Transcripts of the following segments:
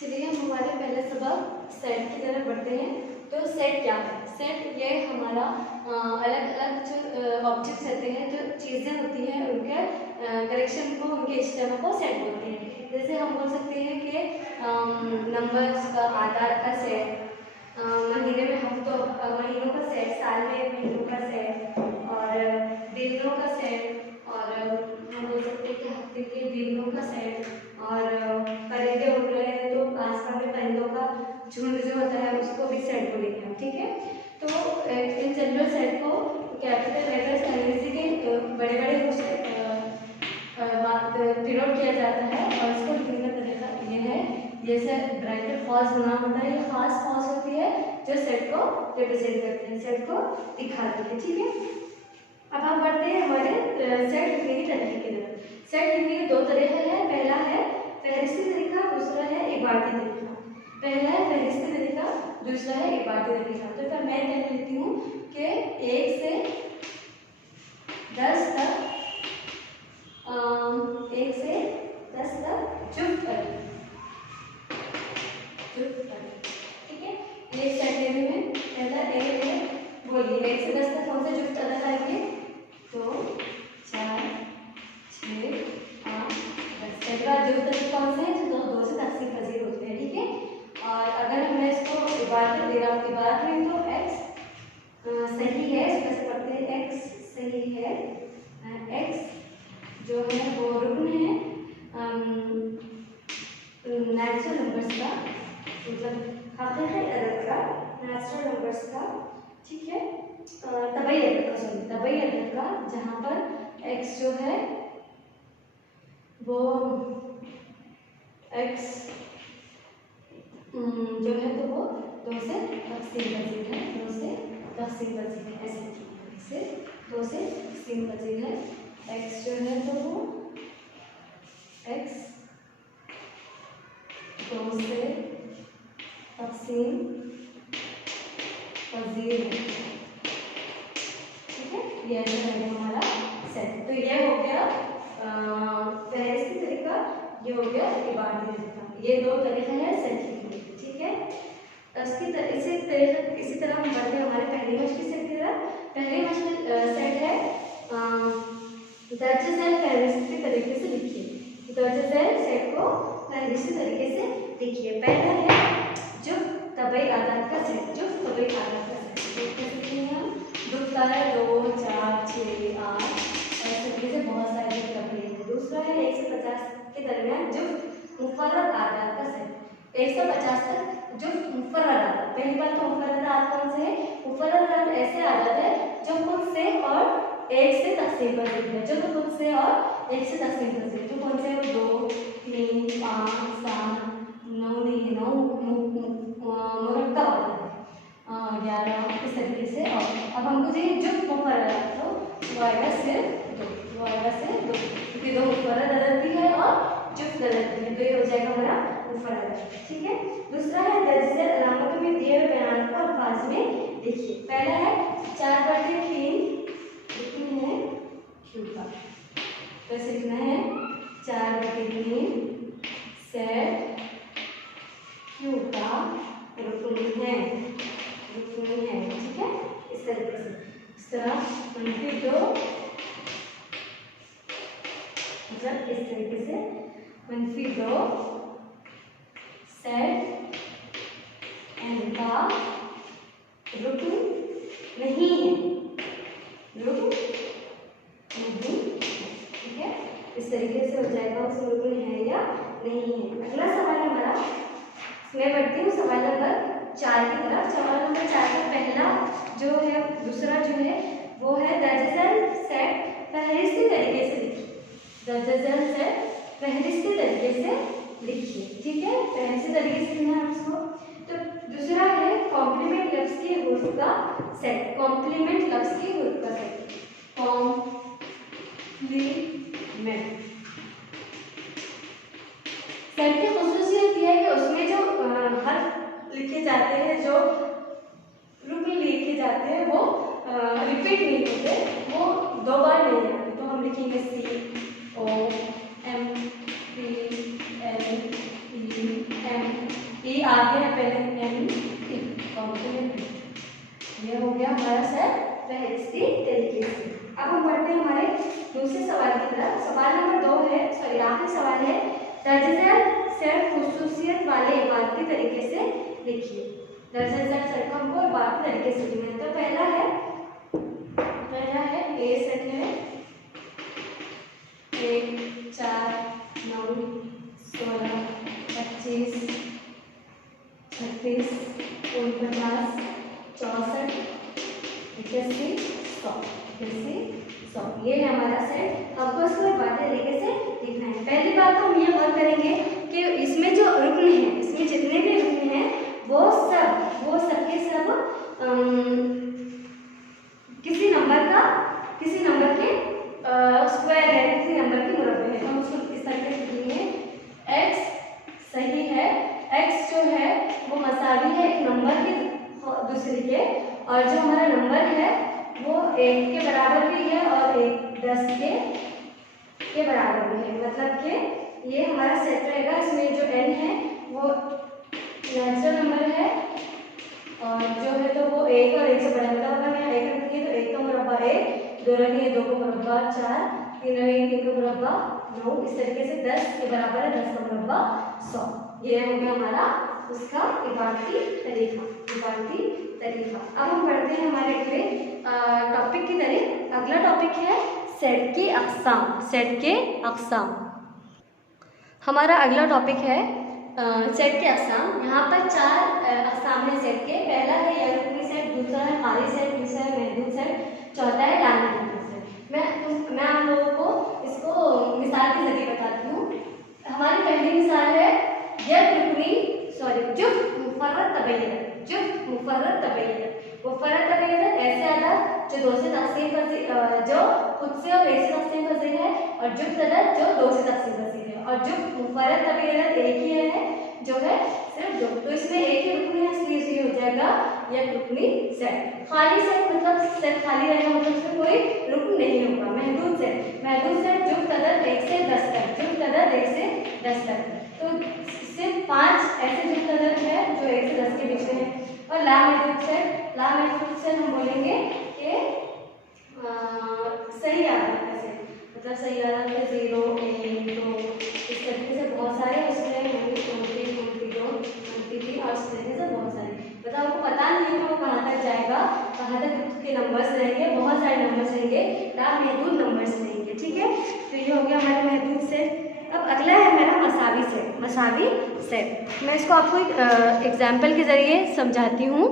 चलिए हम हमारे पहले सबक सेट की तरफ बढ़ते हैं। तो सेट क्या है? सेट ये हमारा अलग अलग जो ऑब्जेक्ट्स रहते हैं, जो चीज़ें होती हैं, उनके कलेक्शन को, उनके इज्तिमा को सेट बोलते हैं। जैसे हम बोल सकते हैं कि नंबर्स का, आधार का सेट, महीने में महीनों का सेट, साल में महीनों का सेट, और दिनों का सेट, और हम बोल सकते हैं कि हफ्ते के दिनों का सेट, और परिंदे उड़ रहे हैं तो आसमान में परिंदों का झुंड जो होता है उसको भी सेट बोलेंगे हम, ठीक है। तो इन जनरल सेट को कैपिटल लेटर्स अंग्रेजी के बड़े बड़े डिनोट किया जाता है, और इसको लिखने का तरीका ये है, जैसे ब्रैकेट फॉल्स बना होता है, ये खास फॉल्स होती है जो सेट को रिप्रेजेंट करते हैं, सेट को दिखाती है, ठीक है। अब हम बढ़ते हैं हमारे सेट लिखने की तरीके की तरफ। सेट लिखने के दो तरीके हैं। पहला है फहरिस्ती तरीका, दूसरा है इबारती तरीका। पहला है फहरिस्ती तरीका, दूसरा है इबारती तरीका। तो फिर मैं क्या लिखती हूँ कि 1 से 10 तक 1 से 10 तक जुफ्त अली, ठीक है। ये सेट लेने में पहला एक है, बोलिए 1 से 10 तक कौन से जुफ्त अदद आएंगे? 2, 4, 6, 8, 10। पहली बार जुफ्त अदद कौन से हैं? जो 2 से तकसीम पजीर होते हैं, ठीक है। और अगर मैं इसको इबारत दे रहा हूँ, इबारत में तो x सही है, इसको कैसे पढ़ते हैं? x सही है, x जो है वो रुकन है नेचुरल नंबर्स का, मतलब हकीकी अदद का, नेचुरल नंबर्स का, ठीक है। तबई अदद का, सॉरी तबई अदद का, जहाँ पर x जो है वो x जो है तो वो 2 से तकसीम पजीर है, 2 से तकसीम पजीर है, ऐसे 2 से तकसीम पजीर है। x जो है तो वो x 2 से तकसीम पजीर है, ठीक है। ये जो है हमारा सेट। तो ये हो गया फहरिस्ती तरीका, ये हो गया इबारती तरीका। ये दो तरीके हैं सेट लिखने के, ठीक है। इसी तरह हम बढ़ते हैं हमारे पहली मश्क की सेट की तरफ। पहली मश्क सेट है दर्ज झैल फहरिस्ती तरीके से लिखिए। दर्ज झैल सेट को फहरिस्ती तरीके से लिखिए। पहला है जुफ्त तबई आदाद का सेट, जुफ्त तबई आदाद का सेट कैसे लिखेंगे हम? जुफ्त है 2, 4, 6, 8, ऐसे तरीके से बहुत सारे जुफ्त तबई है। दूसरा है 1 से 50 के दरमियान जुफ्त मुफर्रद आदाद का सेट, 1 से 50 तक जुफ्त मुफर्रद आदाद। पहली बात तो मुफर्रद आदाद कौन से है? मुफर्रद आदाद ऐसे आदाद है जो खुद से और 1 से तकसीम पजीर है, जो खुद से और 1 से तकसीम पजीर है। जो कौन से है? 2, 3, 5, 7, 9 नहीं, 9 मुरक्कब आदाद है, 11, इस तरीके से। और अब हमको चाहिए जुफ्त मुफर्रद आदाद, तो वो आएगा सिर्फ 2, वो आएगा सिर्फ 2, क्योंकि 2 मुफर्रद आदाद भी है और जुफ्त अदद भी है, तो ये हो जाएगा हमारा मुफर्रद अदद, ठीक है। दूसरा है दर्ज झैल अलामतों में दिए हुए बयान को अल्फाज में लिखिए। पहला है 4/3 लिखना है क्यू का, कैसे लिखना है? 4/3 सेट क्यू का रुकन है, रुकन है, ठीक है। इस तरीके से, इस तरह -2 मतलब इस तरीके से -2 सेट एन का रुकन नहीं है, रुकन नहीं, ठीक है। इस तरीके से हो जाएगा उसमें रुकन है या नहीं है। अगला सवाल हमारा, मैं बढ़ती हूँ सवाल नंबर 4 की तरफ। सवाल नंबर 4 का पहला जो है, दूसरा जो है वो है दर्ज झैल सेट फहरिस्ती तरीके से लिखिए। दर्ज झैल सेट फहरिस्ती तरीके से लिखिए, ठीक है। फहरिस्ती तरीके से लिखना है उसको। तो दूसरा है कॉम्प्लीमेंट लफ्ज के हुर्फ का सेट, कॉम्प्लीमेंट लफ्ज के हुर्फ का सेट, कॉम्प्लीमेंट सेट की खुसूसियत यह है कि उसमें जो हर्फ लिखे जाते हैं, जो रुकन लिखे जाते हैं, वो रिपीट नहीं होते, वो 2 बार नहीं आते। तो हम लिखेंगे COM, PLEM ई आगे है पहले यानी टी कॉम्प्लीमेंट। ये हो गया हमारा सेट फहरिस्ती तरीके से। अब हम बढ़ते हैं हमारे दूसरे सवाल की तरफ। सवाल नंबर 2 है, सॉरी आखिरी सवाल है, दर्जेदार सेट खुसूसियत वाले इबारती तरीके से लिखिए। दर्जेदार सेट को हमको इबारती तरीके से लिखना है। तो पहला है ए सेट है 1 4 9 16 25 36 49 64 81 100 ये है हमारा सेट। आपको इसको बातें तरीके से लिखना है। पहली बात तो हम ये गौर करेंगे कि इसमें जो रुकन है, इसमें जितने भी रुकन हैं वो सब के सब किसी नंबर के स्क्वायर है, किसी नंबर के मुरब्बे है। हम उसको इस तरीके से लिखेंगे। x सही है, x जो है वो मसावी है एक नंबर के दूसरे के, और जो हमारा नंबर है वो 1 के बराबर भी है और 10 के बराबर भी है। मतलब कि ये हमारा सेट रहेगा। इसमें जो n है वो नेचुरल नंबर है और जो है तो वो 1 और 1 से बड़ा, मतलब अगर मैं 1 रखी तो 1 का मुरब्बा 1, 2 रखी 2 का मुरब्बा 4, 3 रखी 3 का मुरब्बा 9, इस तरीके से 10 के बराबर है 10 का मुरब्बा 100। ये हो गया हमारा उसका इबारती तरीका। अब हम पढ़ते हैं हमारे अगले टॉपिक की तरफ। अगला टॉपिक है सेट के अक़साम। हमारा अगला टॉपिक है सेट के अक़साम। यहाँ पर 4 अक़साम हैं सेट के। पहला है यकरूपी सेट, दूसरा है खाली सेट, तीसरा है महदूद सेट, चौथा है लानती सेट। मैं आप लोगों को इसको मिसाल के जरिए बताती हूँ। हमारी पहली मिसाल है जुफ्त मुफर्रद तबय्यत ऐसे अदद जो 2 से तक़सीम जो खुद से और 1 से तक़सीम पज़ीर है, और जुफ्त अदद जो 2 से तक़सीम पज़ीर है। और जुफ्त मुफर्रद तबय्यत एक ही है जो है सिर्फ जुफ्त, तो इसमें एक ही रुकन है, इसलिए ये हो जाएगा यह रुकनी सेट। खाली सेट मतलब सेट खाली रहेगा, मतलब इसमें कोई रुकन नहीं होगा। महदूद सेट जुफ्त अदद 1 से 10 तक, तो सिर्फ 5 ऐसे जुफ्त अदद है जो 1 से 10 के बीच में है। और लामहदूद सेट हम बोलेंगे कि सही आदत का सेट, मतलब सही आदत में 0 1 2 इस तरीके से बहुत सारे, उसमें 23 और इस तरीके से बहुत सारे, मतलब आपको पता नहीं है कि वो कहाँ तक जाएगा, कहाँ तक के नंबर्स रहेंगे, बहुत सारे नंबर्स रहेंगे, लामहदूद नंबर्स रहेंगे। ठीक है, तो ये हो गया हमारा महदूद सेट। अब अगला है हमारा मसावी सेट। मैं इसको आपको एक एग्जाम्पल के ज़रिए समझाती हूँ।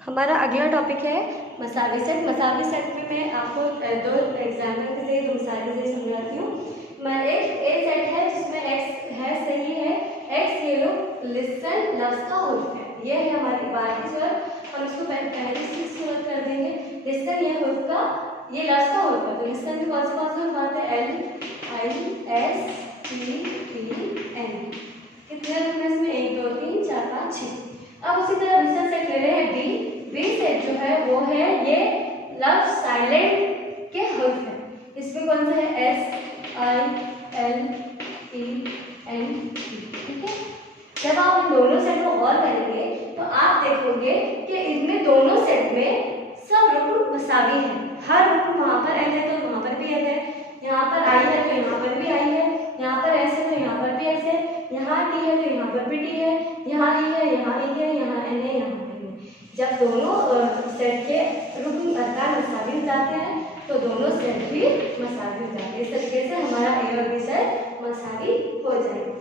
हमारा अगला टॉपिक है मसावी सेट में मैं आपको 2 एग्जाम्पल के ज़रिए, 2 मिसाल के ज़रिए समझाती हूँ। एक ए सेट है जिसमें x है सही है, x ये लोग लिसन लफ्ज़ का उर्फ है, ये है हमारी इबारती सूरत। हम इसको पहले से सूरत कर देंगे। लिसन ये उर्फ का, ये लफ्ज़ का उर्फ है, तो लिसन में कौन से उर्फ आते हैं? LISTEN। कितने रुकन है इसमें? 1 2 3 4 5 6। अब उसी तरह दूसरा सेट ले रहे हैं बी सेट जो है वो है ये लफ्ज़ साइलेंट के हर्फ है। इसमें कौन सा है? SILENT। ठीक है, जब आप इन दोनों सेट को गौर करेंगे तो आप देखोगे कि इनमें दोनों सेट में सब रुकन मसावी है। हर रुकन वहाँ पर एल है तो वहाँ पर भी एल है, यहाँ पर आई है तो यहाँ पर भी आई है, यहाँ पर ऐसे तो यहाँ पर भी ऐसे, यहाँ टी है तो यहाँ पर भी टी है, यहाँ ई है, यहाँ ई है, यहाँ एन है, यहाँ एन है। जब दोनों सेट के रुकन अरकान मसावी हो जाते हैं तो दोनों सेट भी मसावी हो जाते हैं। इस तरीके से हमारा ए और बी सेट मसावी हो जाएगा।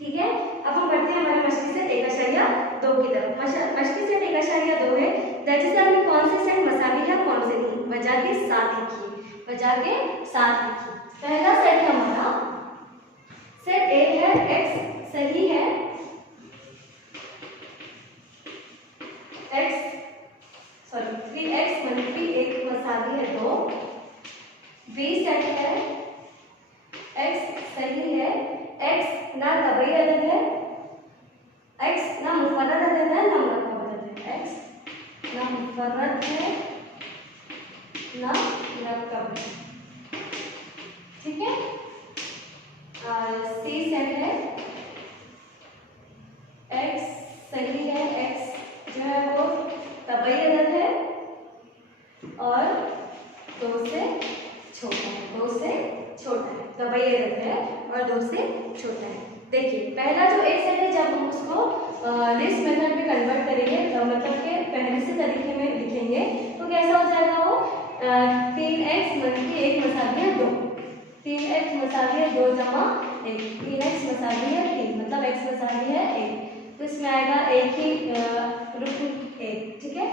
ठीक है, अब हम बढ़ते हैं हमारे मछली सेट 1.2 की तरफ। मछली सेट 1.2 है। दर्जेदार में कौन से सेट मसावी है, कौन से नहीं? वजह के साथ लिखिए। पहला सेट है हमारा सेट ए है, x सही है, x 3x मनफी 1 मसावी है 2। बी सेट है, x सही है, x ना तबई अदद है, x ना मुफर्रद अदद है, ना मुरक्कब अदद है, x ना मुफर्रद है ना मुरक्कब है। ठीक है, सी सेट है, 2 से छोटा है, 2 से छोटा है, तभी अदद है और 2 से छोटा है। देखिए पहला जो एक सेट है, जब हम उसको लिस्ट मेथड में कन्वर्ट करेंगे, मतलब के पहले से तरीके में लिखेंगे तो कैसा हो जाएगा वो 3x - 1 = 2, 3x = 2 जमा 1, 3x = 3, मतलब x = 1, तो इसमें आएगा एक ही रुकन 1, ठीक है।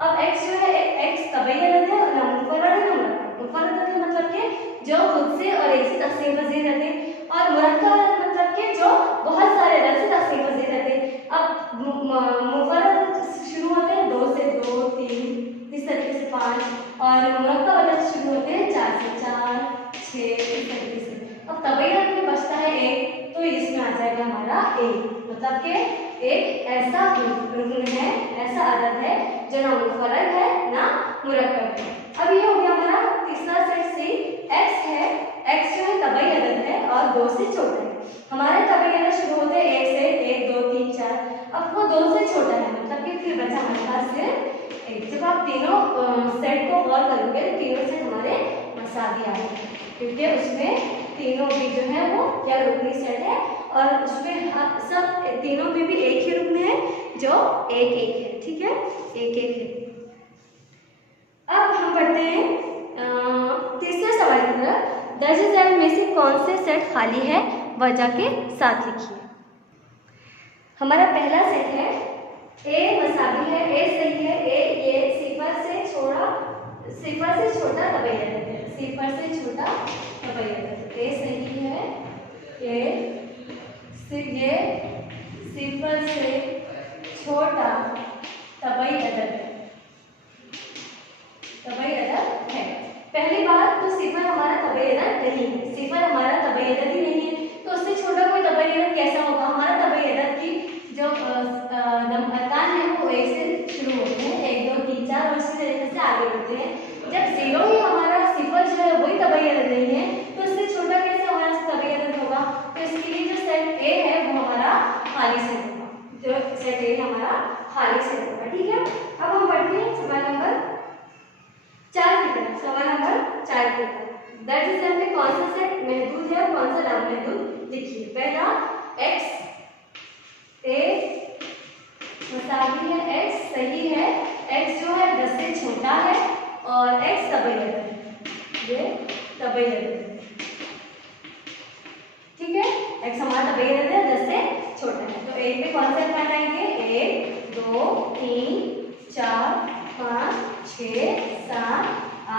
अब x जो है x तभी अदद है, ना मुफर्रद है ना मुरक्कब। मुफर्रद है मतलब कि जो खुद से और एक से तक़सीम पज़ीर रहते हैं, और मुरक्कब मतलब कि जो बहुत सारे अदद से तक़सीम पज़ीर रहते हैं। अब मुफर्रद शुरू होते हैं 2 से 2, 3, इस तरीके से 5, और मुरक्कब अदद शुरू होते हैं 4 से 4, 6, इस तरीके से। अब तभी अदद में बचता है 1, तो इसमें आ जाएगा हमारा 1, मतलब कि एक ऐसा रुकन है, ऐसा अदद है जो ना मुफर्रद है ना मुरक्कब है। अब ये हो गया हमारा तीसरा सेट सी। x है, x जो है तबई अदद है और 2 से छोटा है। हमारे तबई अदद शुरू होते हैं 1 से, 1, 2, 3, 4, अब वो 2 से छोटा है, मतलब कि फिर बचा हमारे पास सिर्फ 1। जब आप तीनों सेट को गौर करोगे तो तीनों सेट हमारे मसावी आ जाएंगे, क्योंकि उसमें तीनों भी जो है वो क्या रुकनी सेट है, और उसमें सब तीनों में भी एक ही रुकन है जो 1 1 है, ठीक है, 1 1 है। अब हम पढ़ते हैं तीसरे सवाल की तरफ। दर्ज झैल में से कौन से सेट खाली है, वजह के साथ लिखिए। हमारा पहला सेट है a मसावी है, a सही है, a ये 0 से छोटा तबई अदद है, 0 से छोटा तबई अदद है, a सही है, ये 0 से छोटा तबई अदद है, तबई अदद है। पहली बात तो 0 हमारा तबई अदद नहीं है, 0 हमारा तबई अदद ही नहीं है, तो उससे छोटा कोई तबई अदद कैसा होगा। हमारा तबई अदद की जो अरकान है वो 1 से शुरू होते हैं, 1 2 3 4 और इसी तरीके से आगे बढ़ते हैं। जब 0 ही हमारा 0 जो है वही तबई अदद नहीं है, तो इससे छोटा कैसे हमारा तबई अदद होगा। तो इसके लिए जो सेट ए है वो हमारा खाली सेट होगा, जो सेट ए हमारा खाली सेट होगा, ठीक है। अब हम बढ़ते हैं सवाल नंबर 4 की तरफ। सवाल नंबर 4 की तरफ, दर्ज झैल में कौन सा सेट महदूद है और कौन सा नामहदूद लिखिए। पहला x a मसावी है, x सही है, x जो है 10 से छोटा है और x तबई अदद है, ये तबई अदद है, ठीक है। x हमारा तबई अदद है, 10 से छोटा है, तो a पे कौन से अरकान आएंगे, 1 2 3 4 5 6 7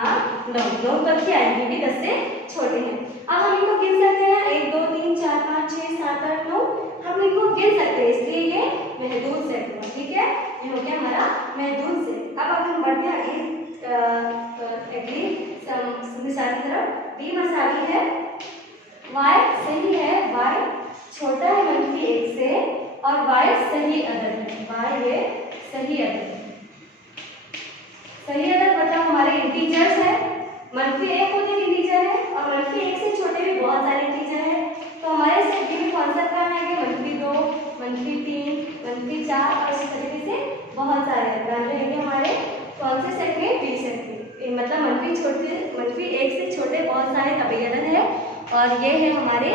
8 9 तक की आएंगे, भी 10 से छोटे हैं। अब हम इनको गिन सकते हैं, 1 2 3 4 5 6 7 8 9, हम इनको गिन सकते हैं, इसलिए ये महदूद सेट हुआ, ठीक है, ये हो गया हमारा महदूद सेट। अब अगर हम बढ़ते हैं अगली मिसाल की तरफ। b मसावी है, y सही है, y छोटा है -1 से और y सही अदद है, y ये सही अदद है। सही अदद मतलब हमारे इंटीजर्स है, -1 होते इंटीजर है और -1 से छोटे भी बहुत सारे इंटीजर है, तो हमारे सेट बी में कौन सा अरकान आएंगे, -2 -3 -4 और इस तरीके से बहुत सारे अरकान रहेंगे हमारे कौन से सेट में, बी सेट में। मतलब -1 से छोटे बहुत सारे तबई अदद है, और ये है हमारे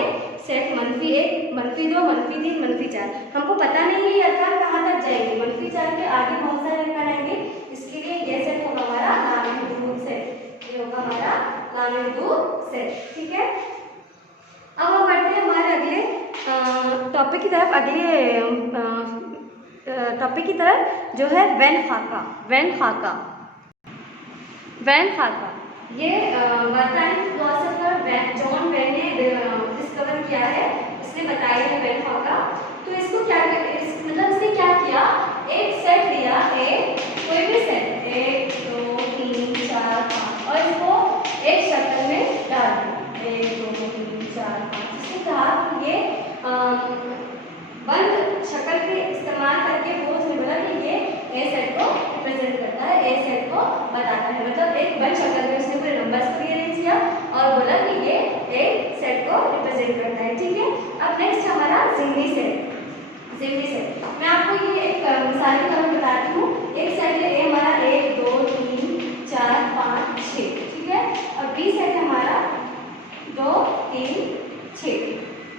सेट -1 -2 -3 -4। हमको पता नहीं है ये अरकान कहाँ तक जाएंगे, -4 के आगे बहुत सारे अरकान आएंगे, इसके लिए ये सेट होगा हमारा नामहदूद सेट, ये होगा हमारा नामहदूद सेट, ठीक है। अब हम बढ़ते हैं हमारे अगले टॉपिक की तरफ। अगले टॉपिक की तरफ जो है वैन खाका। ये बरतानी फिलोसोफर जॉन वेन ने डिस्कवर किया है, इसने बताया है वैन खाका। तो इसको क्या मतलब इसने क्या किया, एक सेट लिया, कोई भी सेट 1 2 3 4 5 और इसको एक शक्ल में डाल दिया, 1 2 3 4 5। इसने कहा कि ये बंद शक्ल के इस्तेमाल करके वो उसने बोला कि ये ए सेट को रिप्रेजेंट करता है, ए सेट को बताता है, मतलब एक बंद शक्ल में उसने पूरे नंबर्स को रीअरेंज किया और बोला कि ये ए सेट को रिप्रेजेंट करता है, ठीक है। अब नेक्स्ट हमारा ज़िमनी सेट। मैं आपको ये एक मिसाल की तरह बताती हूँ। एक सेट है ए हमारा 1 2 3 4 5 6, ठीक है। बी सेट हमारा 2 3 6,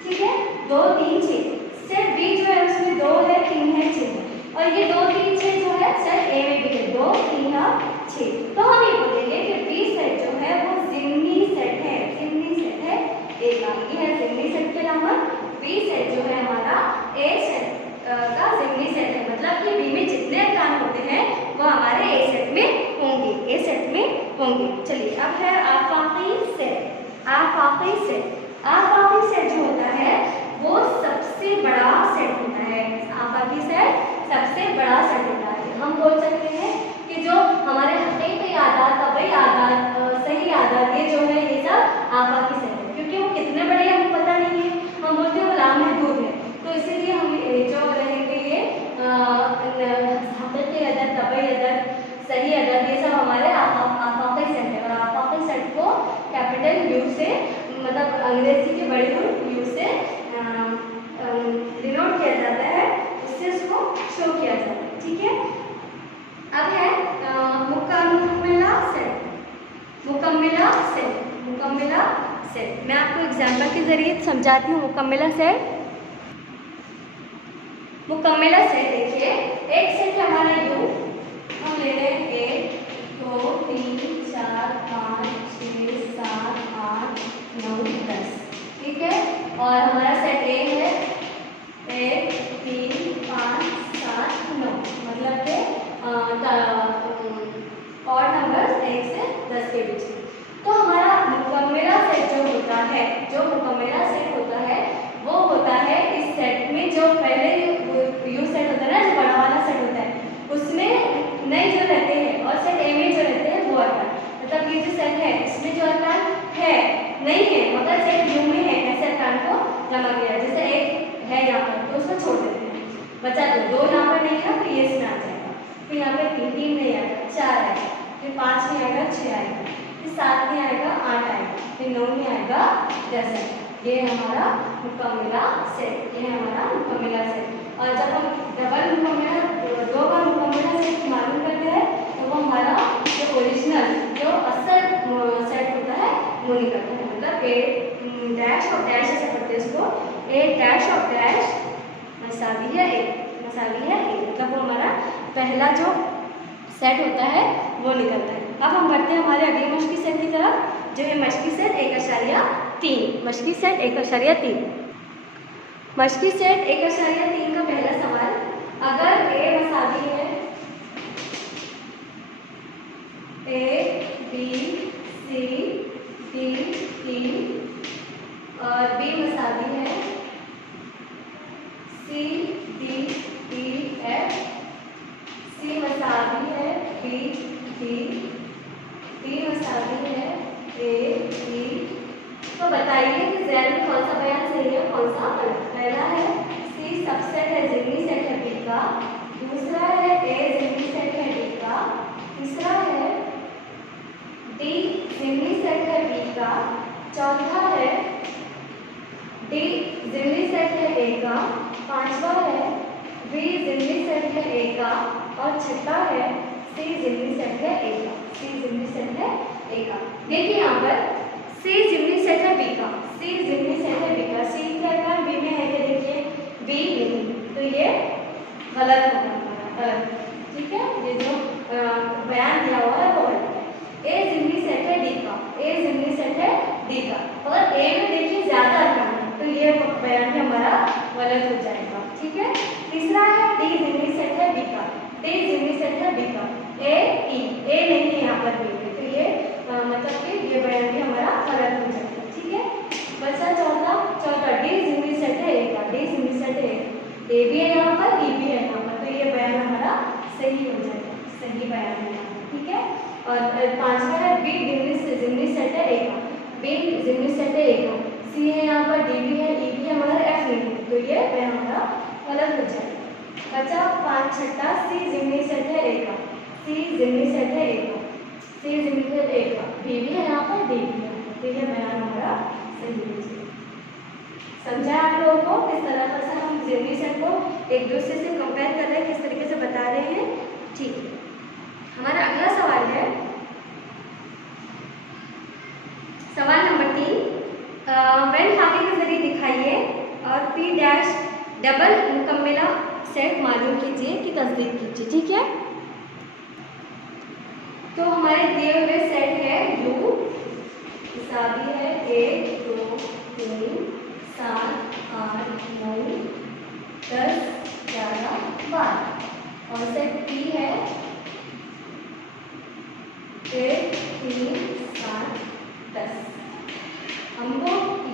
ठीक है, 2 3 6। सेट बी जो है उसमें 2 है 3 है 6 है, और ये 2 3 6 जो है सेट ए में भी है 2 3 और 6। तो हम ये बोलेंगे कि बी सेट जो है वो ज़िम्नी सेट है, ज़िम्नी सेट है ए का। ये है ज़िम्नी सेट के अलावा बी सेट जो है हमारा ए सेट का ज़िम्नी सेट है, मतलब कि बी में जितने अरकान होते हैं वो हमारे ए सेट में होंगे, ए सेट में होंगे। चलिए अब है आफाकी सेट। आफाकी सेट, आफाकी सेट जो होता है वो सबसे बड़ा सेट होता है। आफाकी सेट सबसे बड़ा सेट होता है। हम बोल सकते हैं कि जो हमारे हकीकी आदात, तबई आदात, सही आदात, ये जो है ये सब आफाकी सेट है, क्योंकि वो कितने बड़े हैं हमें पता नहीं है। हम बोलते हैं वो लामहदूद है, तो इसीलिए हम जो रहेंगे ये हकीकी अदद, तबई अदद, सही अदद, ये सब हमारे आफाकी सेट है। और आफाकी सेट को कैपिटल यू से, मतलब अंग्रेजी के बड़े यू से डिनोट किया जाता है, उससे उसको शो किया जाता है, ठीक है। अब है मुकम्मिला सेट। मुकम्मिला सेट, मुकम्मिला सेट मैं आपको एग्जाम्पल के जरिए समझाती हूँ। मुकम्मिला सेट, मुकम्मिला सेट देखिए, एक सेट हमारा यू, हम ले रहे हैं 1 2 3 4 5 6 7 8 9 10, ठीक है। और हमारा सेट ए है 1 3 5 7 9, मतलब कि ऑड नंबर्स 1 से 10 के बीच। तो हमारा मुकम्मिला सेट जो होता है, जो मुकम्मिला सेट होता है वो होता है इस सेट में जो पहले यू सेट होता है ना, जो बड़ा वाला सेट होता है, उसमें नहीं जो रहते हैं और सेट ए में जो रहते हैं वो अरकान, मतलब ये जो सेट है इसमें जो अरकान है नहीं है मगर सेट यू में है, ऐसे अरकान को जमा किया। जैसे एक है यहाँ पर तो उसको छोड़ देते हैं, बचा दो यहाँ पर नहीं है तो ये इसमें आ जाएगा, फिर यहाँ पे 3 नहीं आएगा 4 आएगा, फिर 5 नहीं आएगा 6 आएगा, फिर 7 नहीं आएगा 8 आएगा, फिर 9 नहीं आएगा 10 आएगा। ये हमारा मुकम्मिला सेट, ये हमारा मुकम्मिला सेट। और जब हम डबल मुकम्मिला, दो का मुकम्मिला सेट मालूम करते हैं तो वो हमारा जो ओरिजिनल, जो असल सेट होता है वो निकलता है। मतलब ए डैश ऑफ डैश ऐसे पढ़ते हैं इसको, ए डैश ऑफ डैश मसावी है ए, मसावी है ए, मतलब वो हमारा पहला जो सेट होता है वो निकलता है। अब हम बढ़ते हैं हमारे अगले मश्की सेट की तरफ, जो है मश्की सेट 1.3। मश्की सेट 1.3, मश्की सेट 1.3 का पहला सवाल, अगर ए मसावी है A B C D E और बी मसावी है सी डी ई एफ, सी मसावी है बी डी, बी मसावी है ए बी, तो बताइए कि ज़ैल में कौन सा बयान सही है कौन सा गलत। पहला है सी सबसेट है ज़िम्नी सेट है बी का, दूसरा है ए ज़िम्नी सेट है डी का, तीसरा है डी ज़िम्नी सेट है बी का, चौथा है डी ज़िम्नी सेट है ए का, पांचवा है बी ज़िम्नी सेट है ए का, और छठा है सी ज़िम्नी सेट है ए का, सी ज़िम्नी सेट है ए का। देखिए यहाँ पर सी ज़िम्नी सेट है बी का, सी ज़िम्नी सेट है बी का, सी का अरकान बी में है क्या, देखिए बी नहीं, तो ये गलत होगा हमारा, गलत, ठीक है। ये जो बयान दिया हुआ है वो गलत है। ए ज़िम्नी सेट है डी का, ए ज़िम्नी सेट है डी का, अगर ए में देखिए ज़्यादा अरकान है तो ये बयान भी हमारा गलत हो जाएगा, ठीक है। तीसरा है डी ज़िम्नी सेट है बी का, डी ज़िम्नी सेट है बी का, ए ई, ए नहीं है यहाँ पर बी में, तो ये मतलब कि ये बयान भी हमारा गलत हो जाएगा, ठीक है। बचा चौथा डी ज़िम्नी सेट है ए का, डी ज़िम्नी सेट है ए भी है यहाँ पर, ई भी है यहाँ पर, तो ये बयान हमारा सही हो जाएगा, सही बयान है, ठीक है। और पांचवा है बी ज़िम्नी सेट है ए का, बी ज़िम्नी सेट है ए का, सी है यहाँ पर, डी भी है, ई भी है हमारा, एफ नहीं है, तो ये बयान हमारा गलत हो जाएगा। बचा छठा सी ज़िम्नी सेट है ए का, सी ज़िम्नी सेट है ए का, सी ज़िम्नी सेट ए का, बी भी है यहाँ पर, डी भी है, तो ये बयान हमारा सही हो जाएगा। समझा आप लोगों को किस तरह से हम ज़िम्नी सेट को एक दूसरे से कंपेयर कर रहे हैं, किस तरीके से बता रहे हैं, ठीक है। हमारा अगला सवाल है पी डैश डबल मुकम्मला सेट मालूम कीजिए कि तस्दीक कीजिए। ठीक है, तो हमारे दिए हुए सेट है यू हिसाबी है 1 2 3 7 8 9 10 11 12 और सेट पी है 1 3 7 10। हमको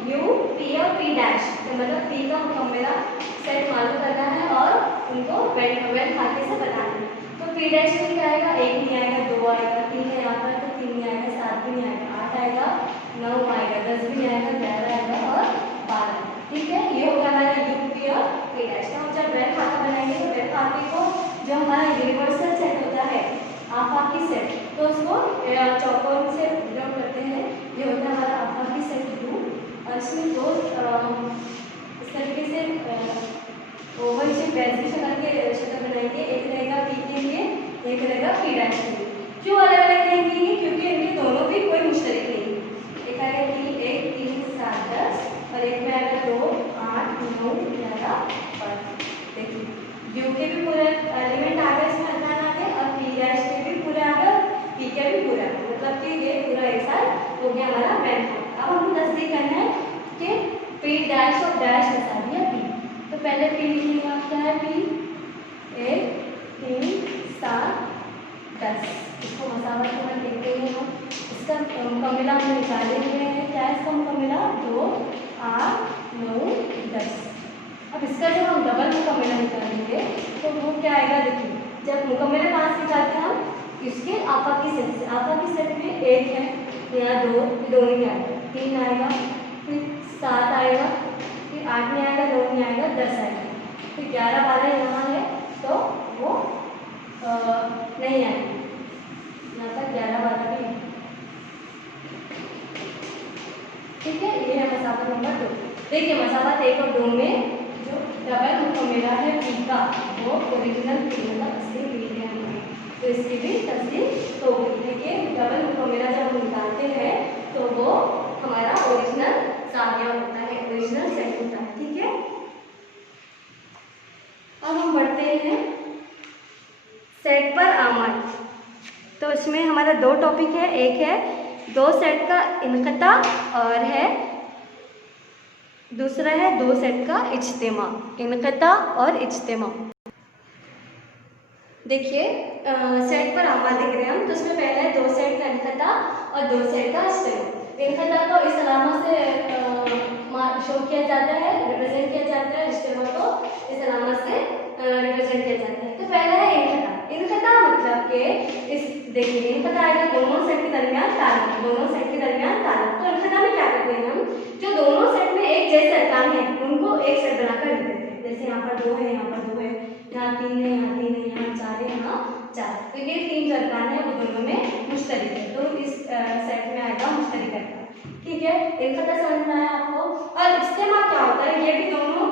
यू पी और पी डैश मतलब पी का मुकम्मला सेट मालूम करना है और उनको वेट खाते से बताना है। तो पी डैश में क्या आएगा, 1 नहीं आएगा, 2 आएगा, 3 है यहाँ पर तो 3 नहीं आएगा, 7 भी नहीं आएगा, 8 आएगा, 9 आएगा, 10 भी नहीं आएगा, 11 आएगा और 12। ठीक है, ये होगा हमारा यू पी और पी डैश। तो हम जब वेट खाता बनाएंगे तो वेट खाते को जो हमारा यूनिवर्सल सेट होता है आफाकी सेट, तो उसको चौकोर से डिनोट करते हैं। ये होता है हमारा आफाकी सेट यू और इसमें दो इस तरीके से ओवल शेप वैसी शक्ल बनाएंगे। एक रहेगा पी के लिए, एक रहेगा पी डैश के लिए। क्यों अलग अलग रहेंगे, क्योंकि इनके दोनों भी कोई मुश्तरक नहीं। एक आएगा पी 1 3 7 10 और एक में आएगा 2 8 9 11 12। देखिए यू के भी पूरे एलिमेंट आ गए इसमें अदनान आ गए और पी डैश के भी पूरे आ गए, पी के भी पूरा, मतलब कि ये पूरा एक साथ हो गया हमारा बैंक। अब हमको तस्दीक करना है कि पी डैश और डैश हिसाबी है पी। तो पहले पी लिखेंगे, आप क्या है पी 1 3 7 10। इसको मसावत में देखते हैं हम, इसका मुकम्मला हम निकाले हुए हैं। क्या है इसका मुकम्मला, 2 8 9 10। अब इसका जब हम डबल मुकम्मला निकालेंगे तो वो क्या आएगा, देखिए जब मुकम्मला कहाँ से निकालते हैं हम, इसके आफाकी सेट से। आफाकी सेट में 1 है, यहाँ 2 नहीं आएगा, 3 आएगा, फिर 7 आएगा, फिर 8 नहीं आएगा, 9 नहीं आएगा, 10 आएगा, फिर 11 12 यहाँ है तो वो नहीं आएगा, यहाँ तक 11 12 भी है। ठीक है, ये है मसाफत नंबर 2। देखिए मसाफत 1 और 2 में जो डबल मुकम्मला है पी का वो ओरिजिनल पी मतलब असली पी है, तो इसकी भी तस्दीक हो गई है कि डबल मुकम्मला जब हम निकालते हैं तो वो हमारा ओरिजिनल साबिया होता है, ओरिजिनल सेट होता है। ठीक है, अब हम बढ़ते हैं सेट पर अमल। तो इसमें हमारा 2 टॉपिक है, एक है 2 सेट का इनकता और है दूसरा है 2 सेट का इज्तिमा, इनकता और इज्तिमा। देखिए सेट पर अमल देख रहे हैं हम, तो इसमें पहला है 2 सेट का इनकता और 2 सेट का इज्तिमा। इनकता को इस अलामत से शो किया जाता है, रिप्रेजेंट किया जाता है, इज्तिमा को इस अलामत से रिप्रेजेंट किया जाता है। तो पहला है इनकता। इनकता मतलब कि इस देखिए इनकता आएगा दोनों सेट के दरमियान ताल्लुक, दोनों सेट के दरमियान ताल्लुक। तो इनकता में क्या करते हैं हम, जो दोनों सेट में एक जैसे अरकान है उनको एक सेट बनाकर लिख देते हैं। जैसे यहाँ पर 2 है, यहाँ पर 2 है, यहाँ 3 है, यहाँ 3 है, यहाँ 4 है, यहाँ 4। तो ये 3 जो अरकान है वो दोनों में मुश्तरक है, तो इस सेट में आएगा मुश्तरक अरकान। ठीक है, इनकता समझ में आया आपको। और इज्तिमा क्या होता है, ये भी दोनों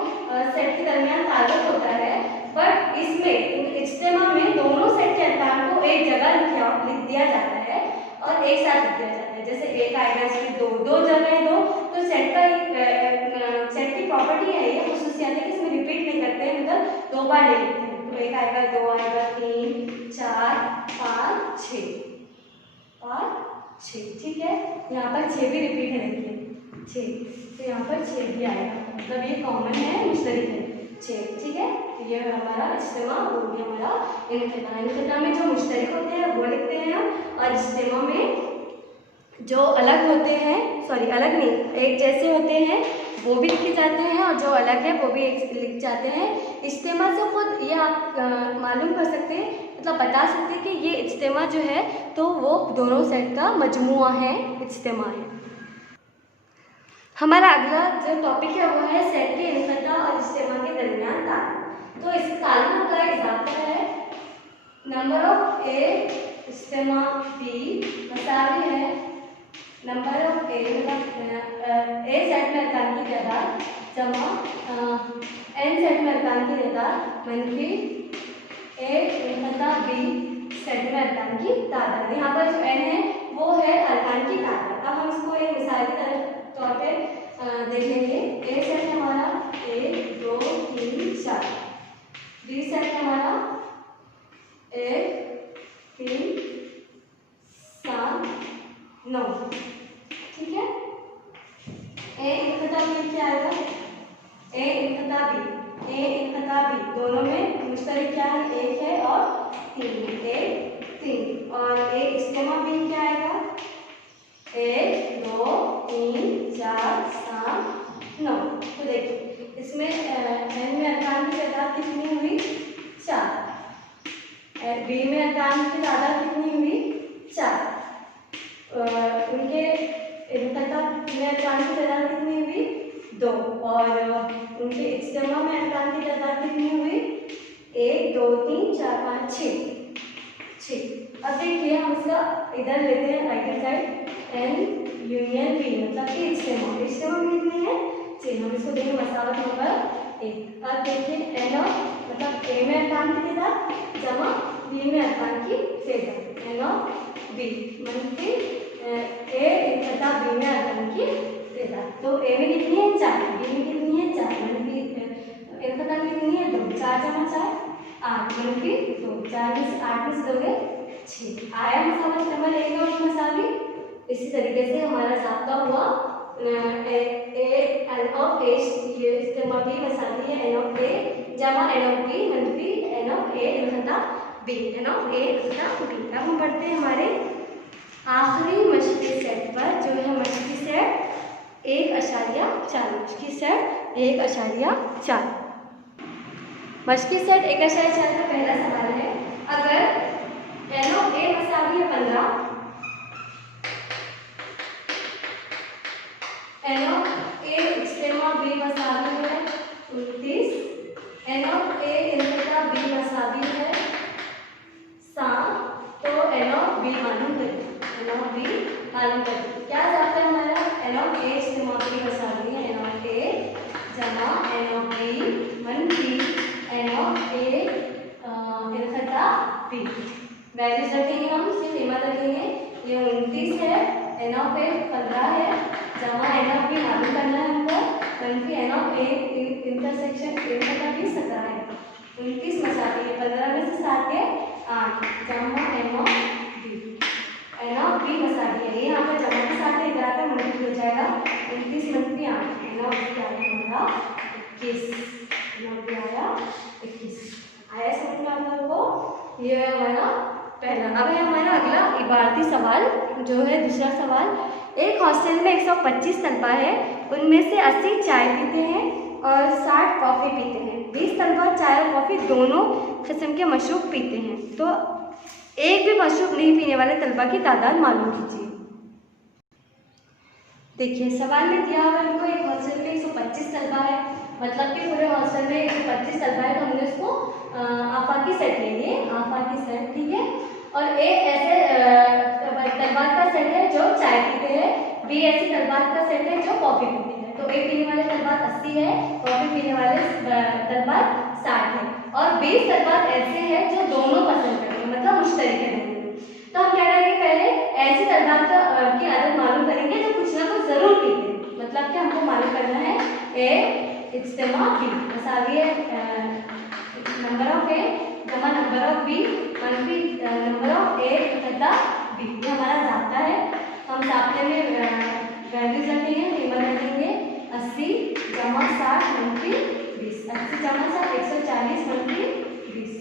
सेट के दरमियान ताल्लुक होता है, बट इसमें इज्तिमा में दोनों सेट के अरकान को एक जगह लिख दिया जाता है और एक साथ लिख दिया जाता है। जैसे एक आएगा इसमें 2 जगह है 2, तो सेट का सेट की प्रॉपर्टी है, ये खुसूसियत है कि इसमें रिपीट नहीं करते हैं, मतलब 2 बार नहीं लिखते हैं। तो एक आएगा, 2 आएगा, 3 4 5 6 और 6। ठीक है, यहाँ पर 6 भी रिपीट है, देखिए 6, तो यहाँ पर 6 भी आएगा, मतलब ये कॉमन है, मुश्तरक है 6। ठीक है, तो ये हमारा इज्तिमा हो गया हमारा इनकता। इनकता में जो मुश्तरक होते हैं वो लिखते हैं हम, और इज्तिमा में जो अलग होते हैं, सॉरी अलग नहीं, एक जैसे होते हैं वो भी लिखे जाते हैं और जो अलग है वो भी एक लिख जाते हैं। इज्तिमा से खुद ये आप मालूम कर सकते हैं, मतलब बता सकते हैं कि ये इज्तिमा जो है तो वो दोनों सेट का मजमुआ है, इज्तिमा है। हमारा अगला जो टॉपिक है वो है सेट के इनकता और इज्तिमा के दरमियान ताल्लुक। तो इस ताल्लुक का इजाफा है नंबर ऑफ ए इज्तिमा बी मसावी है नंबर ऑफ ए, मतलब ए सेट में अरकान की तादाद जमा एन सेट में अरकान की तादाद मनफी ए इनकता बी सेट में अरकान की तादाद। यहाँ पर जो एन है वो है अरकान की तादाद। अब हम इसको एक मिसाल की तौर पे देखेंगे। ए सेट हमारा 1 2 3 4। बी सेट है हमारा 1 3 7 9। ठीक है। ए एक तथा बी क्या आएगा? ए एक तथा बी, ए एक तथा बी दोनों में मुश्तरक क्या है? 1 है और 3 है। 1 3 और ए स्टेमा बी क्या आएगा? 1 2 3 4 7 9। तो देखिए इसमें एन में अरकान की तादाद कितनी हुई? 4। बी में अरकान की तादाद कितनी हुई? 4। उनके तथा में अरकान की तादाद कितनी हुई? 2। और उनके इज्तिमा में अरकान की तादाद कितनी हुई? 1 2 3 4 5 6। अब देखिए हम इसका इधर लेते हैं right hand side N union B, मतलब कि इज्तिमा में कितनी है? 6। हम इसको देंगे मसावत नंबर 1। अब देखिए एन ऑफ मतलब ए में अरकान की तादाद जमा बी में अरकान की तादाद, एन ऑफ बी मनफी ए तथा बी में अरकान की तादाद। तो ए में कितनी है? 4, बी में कितनी है? 4, मनफी ए तथा कितनी है? 2। 4 जमा 4 8, मनफी 2। 4 में से 8 में से दोगे 6। आया मसावत नंबर 1 और मसावी। इसी तरीके से हमारा ज़ाब्ता हुआ एन ऑफ ए ये इस्तेमा बी मसावी है एन ऑफ ए जमा एन ऑफ बी मनफी एन ऑफ ए तथा बी, एन ऑफ ए तथा बी। अब हम पढ़ते हैं हमारे आखिरी मशक़ी सेट पर, जो है मशक़ी सेट 1.4। मशक़ी सेट 1.4। मशक़ी सेट 1.4 का पहला सवाल है, अगर एन ऑफ ए मसावी है 15, एन ऑफ ए इस्तेमा बी मसावी है 29, एन ऑफ ए इंतहा बी मसावी है 7, तो एन ऑफ बी मालूम करिए। एन ऑफ बी मालूम करिए। क्या जाता है हमारा? एन ऑफ ए इस्तेमा बी मसावी है एन ऑफ ए जमा एन ऑफ बी मनफी एन ऑफ ए इंतहा बी। वैल्यूज रखेंगे हम, सिर्फ कीमत रखेंगे। ये 29 है, एन ऑफ ए 15 है जमा एन ऑफ बी मालूम करना है हमको मनफी एन ऑफ ए इंटरसेक्शन इंतहा बी 17 है। 29 मसावी है, 15 में से 7 है 8 जमा N of B. N of B मसावी है, यहाँ पर जमा के साथ इधर आकर मनफी हो जाएगा 29 मनफी 8। एन ऑफ बी आया हमारा 21। एन ऑफ बी आया 21। आया समझ में आप लोगों को? ये है हमारा पहला। अब है हमारा अगला इबारती सवाल, जो है दूसरा सवाल। एक हॉस्टल में 125 तलबा है, उनमें से 80 चाय पीते हैं और 60 कॉफ़ी पीते हैं। 20 तलबा चाय और कॉफ़ी दोनों किस्म के मशरूब पीते हैं, तो एक भी मशरूब नहीं पीने वाले तलबा की तादाद मालूम कीजिए। देखिए सवाल में दिया हुआ इनको एक हॉस्टल में 125 तलबा है, मतलब कि पूरे हॉस्टल में 125 तलबा है, तो हमने उसको आफाकी सेट लेंगे, आफाकी सेट। ठीक है। और ए ऐसे तलबात का सेट है जो चाय पीते हैं, बी ऐसी तलबात का सेट है जो कॉफ़ी पीते हैं। तो ए पीने वाले तलबात 80 है, कॉफ़ी पीने वाले तलबात 60 है, और 20 तलबात ऐसे हैं जो दोनों पसंद करते हैं, मतलब मुश्तरक है। तो हम क्या करेंगे, पहले ऐसी तलबात की आदत मालूम करेंगे जो कुछ ना कुछ जरूर पीते हैं। मतलब कि हमको मालूम करना है ए इज्तिमा बी मसावी है नंबर ऑफ ए जमा नंबर ऑफ बी मनफी नंबर ऑफ ए तथा बी। ये हमारा ज़ाब्ता है। हम ज़ाब्ते में वैल्यूज रखेंगे, कीमत रखेंगे 80 जमा 60 मनफी 20। 80 जमा 60 140 मनफी 20।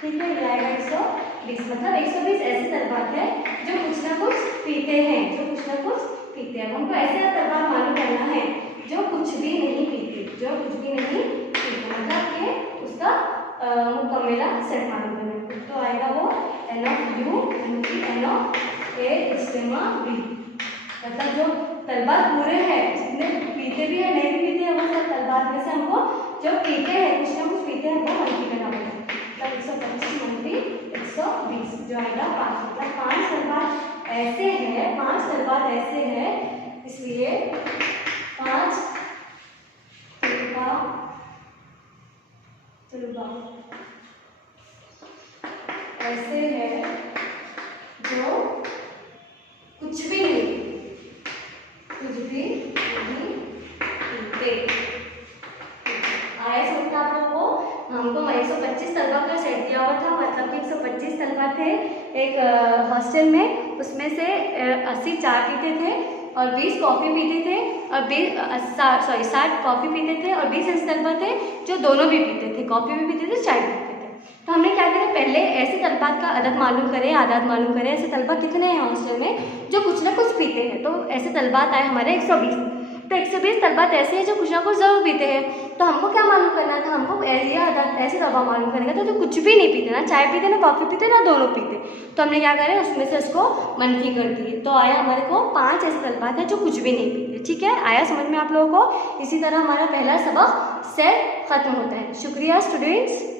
ठीक है, ये आएगा 120। मतलब 120 ऐसे तलबात है जो कुछ ना कुछ पीते हैं, जो कुछ ना कुछ पीते हैं। हमको ऐसे तलबात मालूम करना है जो कुछ भी नहीं पीते, जो कुछ भी नहीं पीते, मतलब ये उसका मुकम्मला सेट मालूम करना है। तो आएगा वो N of U N of A इज्तिमा बी, मतलब जो तलबात पूरे हैं, जितने पीते भी है नहीं भी पीते हैं, वो सब तलबात में से हमको जो पीते हैं, कुछ ना कुछ पीते हैं, वो मनफी करना पड़ेगा। मतलब 125 मनफी 120 जो आएगा 5। मतलब 5 तलबात ऐसे हैं, 5 तलबात ऐसे हैं, इसलिए 5 तलबा ऐसे है जो कुछ भी नहीं पीते। क्या हुआ था, मतलब कि 125 तलबा थे एक हॉस्टल में, उसमें से 80 चाय पीते थे और 20 कॉफ़ी पीते थे और 60 कॉफ़ी पीते थे और 20 ऐसे तलबा थे जो दोनों भी पीते थे, कॉफ़ी भी पीते थे, चाय भी पीते थे। तो हमने क्या करें, पहले ऐसे तलबात का अदद मालूम करें, आदात मालूम करें, ऐसे तलबा कितने हैं हॉस्टल में जो कुछ ना कुछ पीते हैं। तो ऐसे तलबात आए हमारे 120। तो 120 तलबात ऐसे हैं जो कुछ ना कुछ ज़रूर पीते हैं। तो हमको क्या मालूम करना था, हमको ऐसे तलबा मालूम करने का था जो कुछ भी नहीं पीते, ना चाय पीते, ना कॉफ़ी पीते, ना दोनों पीते। तो हमने क्या करें, उसमें से उसको मनफी कर दिए। तो आया हमारे को 5 ऐसे तलबात हैं जो कुछ भी नहीं पीते। ठीक है, आया समझ में आप लोगों को। इसी तरह हमारा पहला सबक सेट खत्म होता है। शुक्रिया स्टूडेंट्स।